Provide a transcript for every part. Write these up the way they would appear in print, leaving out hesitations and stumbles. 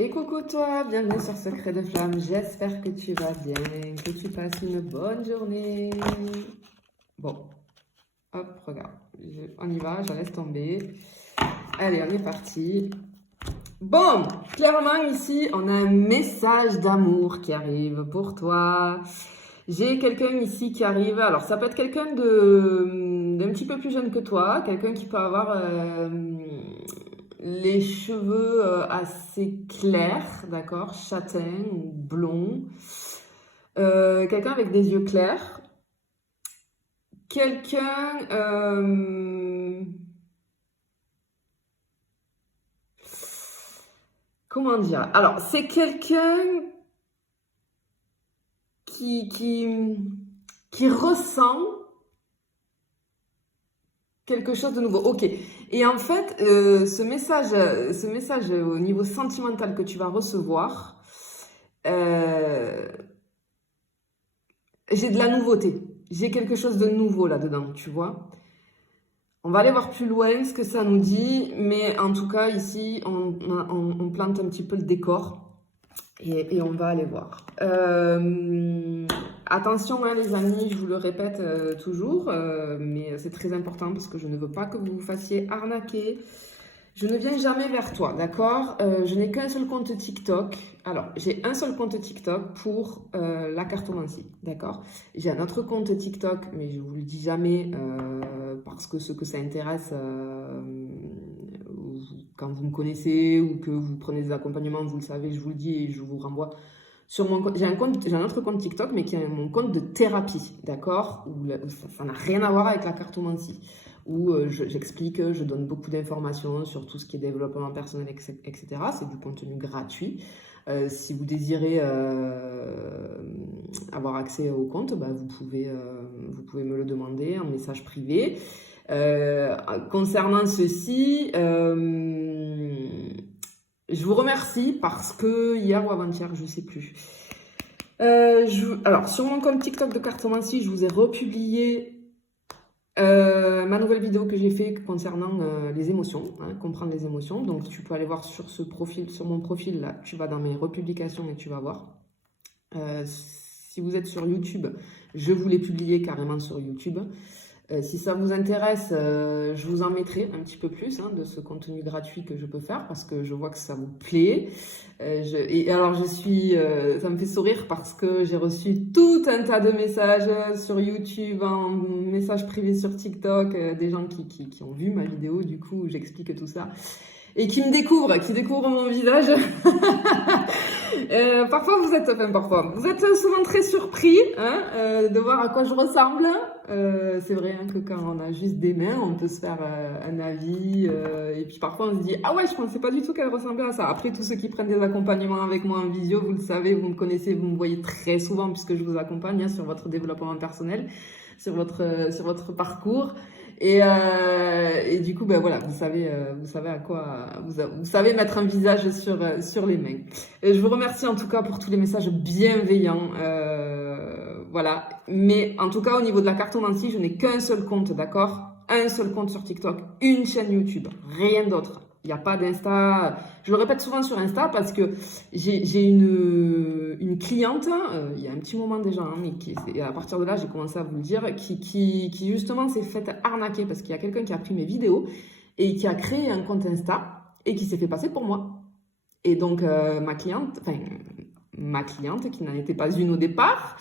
Et coucou toi, bienvenue sur Secret de Flamme. J'espère que tu vas bien, que tu passes une bonne journée. Bon, hop, regarde, on y va, je laisse tomber. Allez, on est parti. Bon, clairement ici, on a un message d'amour qui arrive pour toi. J'ai quelqu'un ici qui arrive, alors ça peut être quelqu'un d'un petit peu plus jeune que toi, quelqu'un qui peut avoir les cheveux assez clairs, d'accord, châtains ou blonds, quelqu'un avec des yeux clairs, quelqu'un... comment dire? Alors, c'est quelqu'un qui ressent quelque chose de nouveau. Ok. Et en fait, ce message au niveau sentimental que tu vas recevoir, j'ai de la nouveauté. J'ai quelque chose de nouveau là-dedans, tu vois. On va aller voir plus loin ce que ça nous dit, mais en tout cas, ici, on plante un petit peu le décor. Et on va aller voir. Attention, hein, les amis, je vous le répète toujours, mais c'est très important parce que je ne veux pas que vous vous fassiez arnaquer. Je ne viens jamais vers toi, d'accord? Je n'ai qu'un seul compte TikTok. Alors, j'ai un seul compte TikTok pour la cartomancie, d'accord? J'ai un autre compte TikTok, mais je vous le dis jamais parce que ce que ça intéresse, quand vous me connaissez ou que vous prenez des accompagnements, vous le savez, je vous le dis et je vous renvoie sur mon compte. J'ai un autre compte TikTok, mais qui est mon compte de thérapie, d'accord? Où ça n'a rien à voir avec la cartomancie. Où j'explique, je donne beaucoup d'informations sur tout ce qui est développement personnel, etc. C'est du contenu gratuit. Si vous désirez avoir accès au compte, bah, vous pouvez me le demander en message privé. Concernant ceci, je vous remercie parce que hier ou avant-hier, je ne sais plus. Alors, sur mon compte TikTok de cartomancie, je vous ai republié ma nouvelle vidéo que j'ai fait concernant les émotions, hein, comprendre les émotions. Donc, tu peux aller voir sur ce profil, sur mon profil là, tu vas dans mes republications et tu vas voir. Si vous êtes sur YouTube, je vous l'ai publié carrément sur YouTube. Si ça vous intéresse, je vous en mettrai un petit peu plus hein, de ce contenu gratuit que je peux faire parce que je vois que ça vous plaît. Et alors, ça me fait sourire parce que j'ai reçu tout un tas de messages sur YouTube, en messages privés sur TikTok, des gens qui ont vu ma vidéo, du coup, où j'explique tout ça. Et qui découvrent mon visage. Parfois vous êtes souvent très surpris hein, de voir à quoi je ressemble. C'est vrai hein, que quand on a juste des mains, on peut se faire un avis. Et puis parfois on se dit ah ouais, je pensais pas du tout qu'elle ressemblait à ça. Après tous ceux qui prennent des accompagnements avec moi en visio, vous le savez, vous me connaissez, vous me voyez très souvent puisque je vous accompagne hein, sur votre développement personnel, sur votre parcours. Et du coup, ben voilà, vous savez à quoi, vous savez mettre un visage sur les mains. Et je vous remercie en tout cas pour tous les messages bienveillants, voilà. Mais en tout cas, au niveau de la cartomancie, je n'ai qu'un seul compte, d'accord? Un seul compte sur TikTok, une chaîne YouTube, rien d'autre. Il n'y a pas d'Insta. Je le répète souvent sur Insta parce que j'ai une cliente, il y a un petit moment déjà, hein, mais à partir de là, j'ai commencé à vous le dire, qui justement s'est faite arnaquer parce qu'il y a quelqu'un qui a pris mes vidéos et qui a créé un compte Insta et qui s'est fait passer pour moi. Et donc, ma cliente, qui n'en était pas une au départ,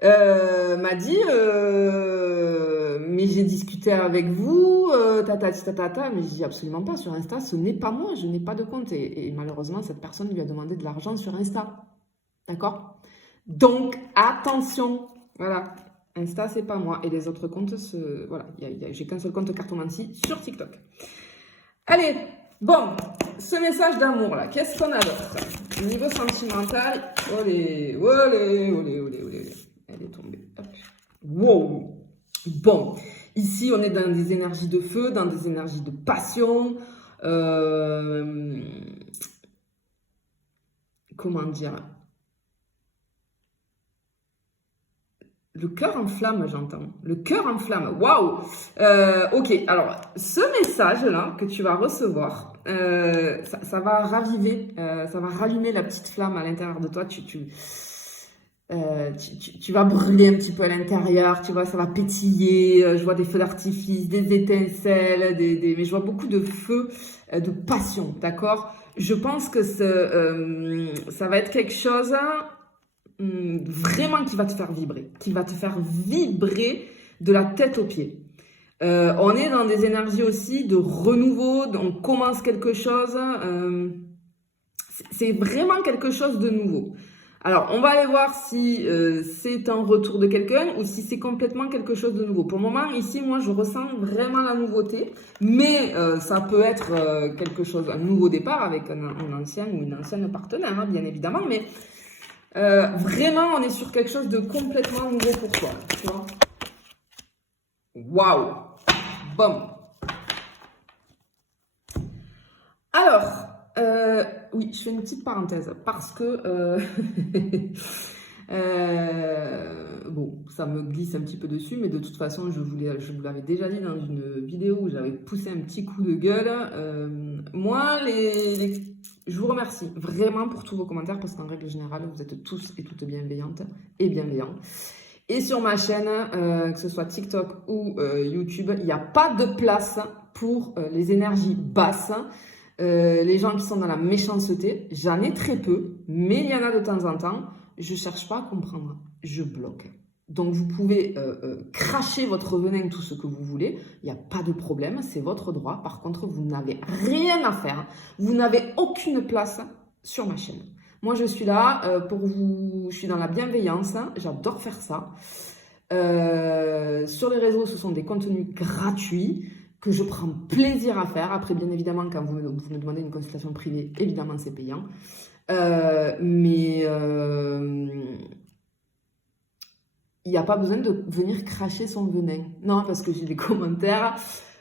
m'a dit mais j'ai discuté avec vous tata, mais je dis absolument pas sur Insta, ce n'est pas moi, je n'ai pas de compte et malheureusement cette personne lui a demandé de l'argent sur Insta, d'accord, donc attention, voilà, Insta c'est pas moi et les autres comptes voilà, j'ai qu'un seul compte cartomancie sur TikTok. Allez, bon, ce message d'amour là, qu'est-ce qu'on a d'autre? Au niveau sentimental, olé, elle est tombée. Hop. Wow. Bon, ici on est dans des énergies de feu, dans des énergies de passion. Comment dire? Le cœur en flamme, j'entends. Le cœur en flamme. Waouh. Ok, alors ce message-là que tu vas recevoir, ça va raviver, ça va rallumer la petite flamme à l'intérieur de toi. Tu vas brûler un petit peu à l'intérieur, tu vois, ça va pétiller. Je vois des feux d'artifice, des étincelles, mais je vois beaucoup de feux, de passion, d'accord? Je pense que ça va être quelque chose vraiment qui va te faire vibrer de la tête aux pieds. On est dans des énergies aussi de renouveau, on commence quelque chose, c'est vraiment quelque chose de nouveau. Alors, on va aller voir si c'est un retour de quelqu'un ou si c'est complètement quelque chose de nouveau. Pour le moment, ici, moi, je ressens vraiment la nouveauté, mais ça peut être quelque chose, un nouveau départ avec un ancien ou une ancienne partenaire, hein, bien évidemment, mais vraiment, on est sur quelque chose de complètement nouveau pour toi, tu vois. Waouh! Bon. Alors, oui, je fais une petite parenthèse parce que bon, ça me glisse un petit peu dessus, mais de toute façon, je vous l'avais déjà dit dans une vidéo où j'avais poussé un petit coup de gueule. Moi, je vous remercie vraiment pour tous vos commentaires parce qu'en règle générale, vous êtes tous et toutes bienveillantes et bienveillants. Et sur ma chaîne, que ce soit TikTok ou YouTube, il n'y a pas de place pour les énergies basses. Les gens qui sont dans la méchanceté, j'en ai très peu, mais il y en a de temps en temps. Je ne cherche pas à comprendre, je bloque. Donc vous pouvez cracher votre venin, tout ce que vous voulez, il n'y a pas de problème, c'est votre droit. Par contre, vous n'avez rien à faire, vous n'avez aucune place sur ma chaîne. Moi, je suis là pour vous, je suis dans la bienveillance, j'adore faire ça. Sur les réseaux, ce sont des contenus gratuits que je prends plaisir à faire. Après, bien évidemment, quand vous me demandez une consultation privée, évidemment, c'est payant. Mais il n'y a pas besoin de venir cracher son venin. Non, parce que j'ai des commentaires.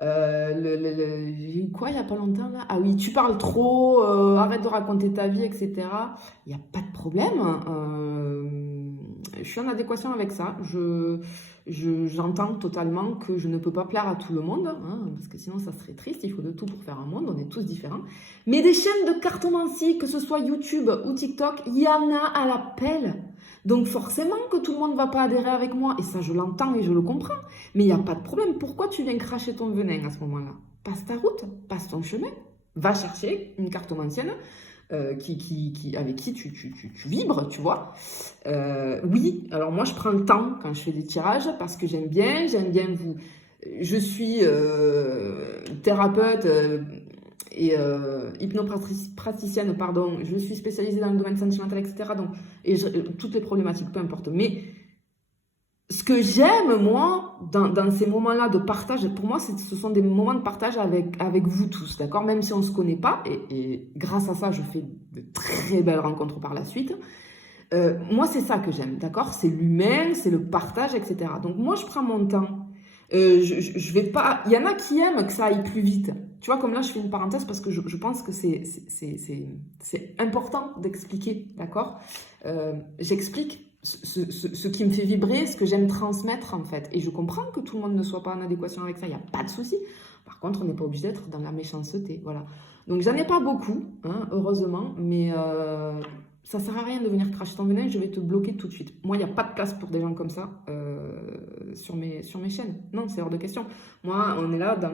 J'ai eu quoi il n'y a pas longtemps là? Ah oui, tu parles trop, arrête de raconter ta vie, etc. Il n'y a pas de problème. Je suis en adéquation avec ça. J'entends totalement que je ne peux pas plaire à tout le monde, hein, parce que sinon ça serait triste. Il faut de tout pour faire un monde, on est tous différents. Mais des chaînes de cartomancie, que ce soit YouTube ou TikTok, il y en a à l'appel. Donc forcément que tout le monde ne va pas adhérer avec moi, et ça je l'entends et je le comprends, mais il n'y a pas de problème. Pourquoi tu viens cracher ton venin à ce moment-là? Passe ta route, passe ton chemin, va chercher une cartomancienne avec qui tu vibres, tu vois. Oui, alors moi je prends le temps quand je fais des tirages parce que j'aime bien vous... Je suis thérapeute... et hypnopraticienne, pardon, je suis spécialisée dans le domaine sentimental, etc. Donc, toutes les problématiques, peu importe. Mais ce que j'aime, moi, dans ces moments-là de partage, pour moi, ce sont des moments de partage avec vous tous, d'accord? Même si on ne se connaît pas, et grâce à ça, je fais de très belles rencontres par la suite. Moi, c'est ça que j'aime, d'accord? C'est l'humain, c'est le partage, etc. Donc, moi, je prends mon temps. Je vais pas... Il y en a qui aiment que ça aille plus vite. Tu vois, comme là, je fais une parenthèse parce que je pense que c'est important d'expliquer, d'accord? J'explique ce qui me fait vibrer, ce que j'aime transmettre, en fait. Et je comprends que tout le monde ne soit pas en adéquation avec ça, il n'y a pas de souci. Par contre, on n'est pas obligé d'être dans la méchanceté, voilà. Donc, j'en ai pas beaucoup, hein, heureusement, mais... ça sert à rien de venir cracher ton venin, je vais te bloquer tout de suite. Moi, il n'y a pas de place pour des gens comme ça sur mes chaînes. Non, c'est hors de question. Moi, on est là dans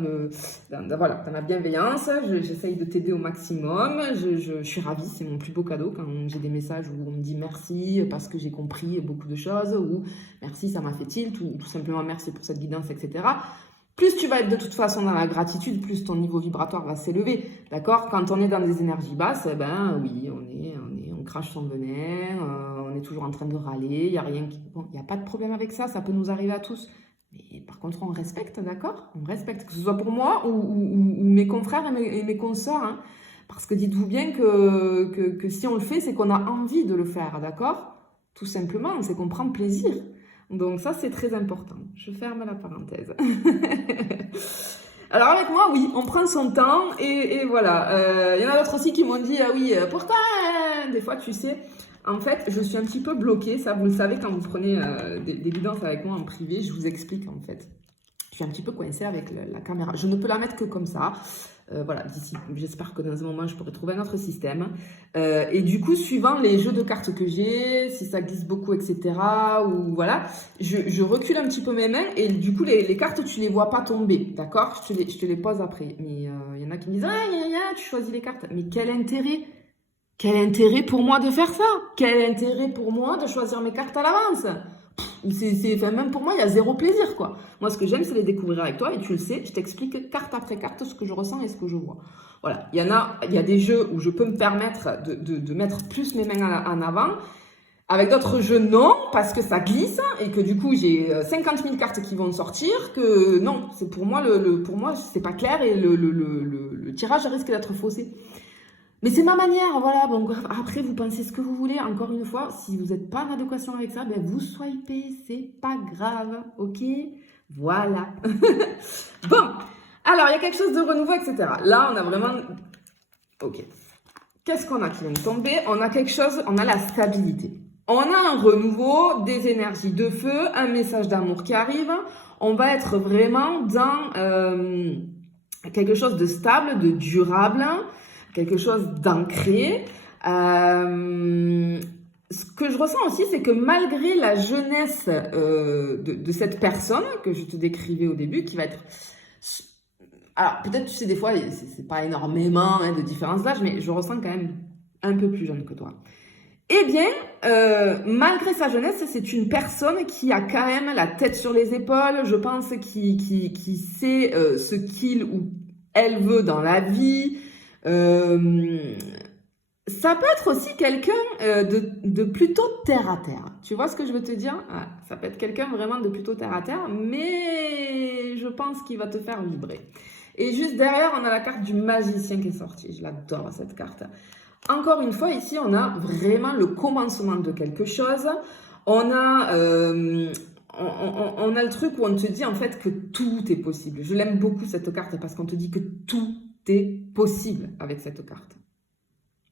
la bienveillance. J'essaye de t'aider au maximum. Je suis ravie, c'est mon plus beau cadeau quand j'ai des messages où on me dit merci parce que j'ai compris beaucoup de choses, ou merci, ça m'a fait tilt, ou tout simplement merci pour cette guidance, etc. Plus tu vas être de toute façon dans la gratitude, plus ton niveau vibratoire va s'élever, d'accord? Quand on est dans des énergies basses, ben oui, on crache son venin, on est toujours en train de râler, il n'y a rien qui... Bon, il n'y a pas de problème avec ça, ça peut nous arriver à tous. Mais par contre, on respecte, d'accord? On respecte, que ce soit pour moi ou mes confrères et mes consoeurs, hein. Parce que dites-vous bien que si on le fait, c'est qu'on a envie de le faire, d'accord? Tout simplement, c'est qu'on prend plaisir. Donc ça, c'est très important. Je ferme la parenthèse. Alors avec moi, oui, on prend son temps et voilà. Il y en a d'autres aussi qui m'ont dit, ah oui, pourquoi des fois, tu sais, en fait, je suis un petit peu bloquée. Ça, vous le savez, quand vous prenez des guidances avec moi en privé, je vous explique en fait. Je suis un petit peu coincée avec la caméra. Je ne peux la mettre que comme ça. Voilà, d'ici, j'espère que dans un moment, je pourrai trouver un autre système. Et du coup, suivant les jeux de cartes que j'ai, si ça glisse beaucoup, etc., ou voilà, je recule un petit peu mes mains et du coup, les cartes, tu les vois pas tomber, d'accord? Je te les pose après. Mais il y en a qui me disent, ah, tu choisis les cartes. Mais quel intérêt? Quel intérêt pour moi de faire ça? Quel intérêt pour moi de choisir mes cartes à l'avance? Enfin, même pour moi, il y a zéro plaisir, quoi. Moi, ce que j'aime, c'est les découvrir avec toi, et tu le sais, je t'explique carte après carte ce que je ressens et ce que je vois. Voilà, il y a des jeux où je peux me permettre de mettre plus mes mains en avant. Avec d'autres jeux, non, parce que ça glisse, et que du coup, j'ai 50 000 cartes qui vont sortir, que non, c'est pour moi, pour moi, c'est pas clair, et le tirage risque d'être faussé. Mais c'est ma manière, voilà. Bon, après, vous pensez ce que vous voulez. Encore une fois, si vous n'êtes pas en adéquation avec ça, ben vous swipez, c'est pas grave, ok? Voilà. Bon, alors, il y a quelque chose de renouveau, etc. Là, on a vraiment... Ok. Qu'est-ce qu'on a qui vient de tomber? On a quelque chose, on a la stabilité. On a un renouveau, des énergies de feu, un message d'amour qui arrive. On va être vraiment dans quelque chose de stable, de durable, quelque chose d'ancré. Ce que je ressens aussi, c'est que malgré la jeunesse de cette personne que je te décrivais au début, qui va être... Alors, peut-être, tu sais, des fois, c'est pas énormément de différence d'âge, mais je ressens quand même un peu plus jeune que toi. Eh bien, malgré sa jeunesse, c'est une personne qui a quand même la tête sur les épaules, je pense, qui sait ce qu'il ou elle veut dans la vie. Ça peut être aussi quelqu'un de plutôt terre à terre. Tu vois ce que je veux te dire? Ça peut être quelqu'un vraiment de plutôt terre à terre, mais je pense qu'il va te faire vibrer. Et juste derrière, on a la carte du magicien qui est sortie. Je l'adore, cette carte. Encore une fois, ici, on a vraiment le commencement de quelque chose. On a le truc où on te dit en fait que tout est possible. Je l'aime beaucoup, cette carte, parce qu'on te dit que tout est possible avec cette carte.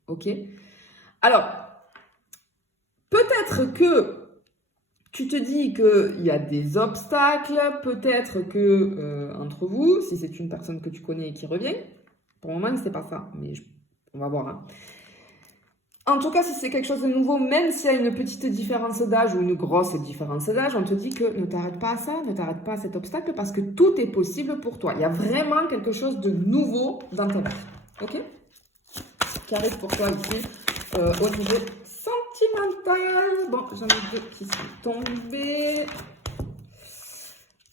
Ok? Alors, peut-être que tu te dis qu'il y a des obstacles, peut-être que entre vous, si c'est une personne que tu connais et qui revient, pour le moment, c'est pas ça, mais on va voir. Hein. En tout cas, si c'est quelque chose de nouveau, même s'il y a une petite différence d'âge ou une grosse différence d'âge, on te dit que ne t'arrête pas à ça, ne t'arrête pas à cet obstacle, parce que tout est possible pour toi. Il y a vraiment quelque chose de nouveau dans ta vie. Ok? Qui arrive pour toi ici au niveau sentimental. Bon, j'en ai deux qui sont tombés.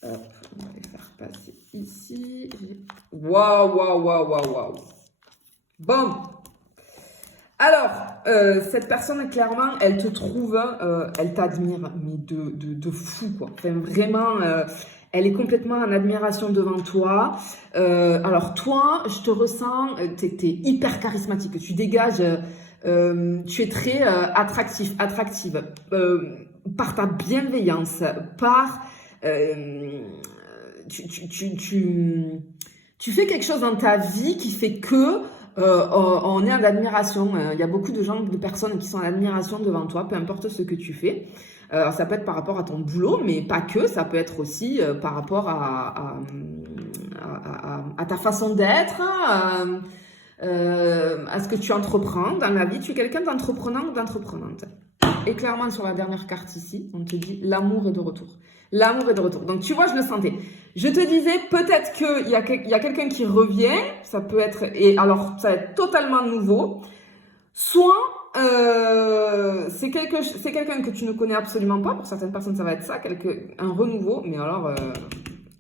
Hop, on va les faire passer ici. Waouh, waouh, waouh, waouh, waouh. Bon. Alors, cette personne, clairement, elle te trouve, elle t'admire, mais de fou, quoi. Enfin, vraiment, elle est complètement en admiration devant toi. Alors, toi, je te ressens, t'es hyper charismatique, tu dégages, tu es très attractive, par ta bienveillance, par... tu fais quelque chose dans ta vie qui fait que on est en admiration. Il y a beaucoup de personnes qui sont en admiration devant toi, peu importe ce que tu fais. Ça peut être par rapport à ton boulot, mais pas que. Ça peut être aussi par rapport à ta façon d'être, à ce que tu entreprends dans la vie. Tu es quelqu'un d'entreprenant ou d'entreprenante. Et clairement, sur la dernière carte ici, on te dit l'amour est de retour. L'amour est de retour. Donc, tu vois, je le sentais. Je te disais, peut-être qu'il y a quelqu'un qui revient. Ça peut être... Et alors, ça va être totalement nouveau. Soit, c'est quelqu'un que tu ne connais absolument pas. Pour certaines personnes, ça va être ça. Un renouveau. Mais alors,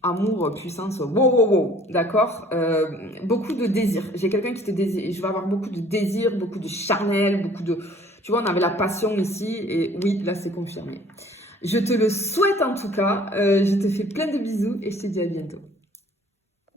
amour, puissance, wow. D'accord? Beaucoup de désir. J'ai quelqu'un qui te désire. Je vais avoir beaucoup de désir, beaucoup de charnel, beaucoup de... Tu vois, on avait la passion ici. Et oui, là, c'est confirmé. Je te le souhaite en tout cas. Je te fais plein de bisous et je te dis à bientôt.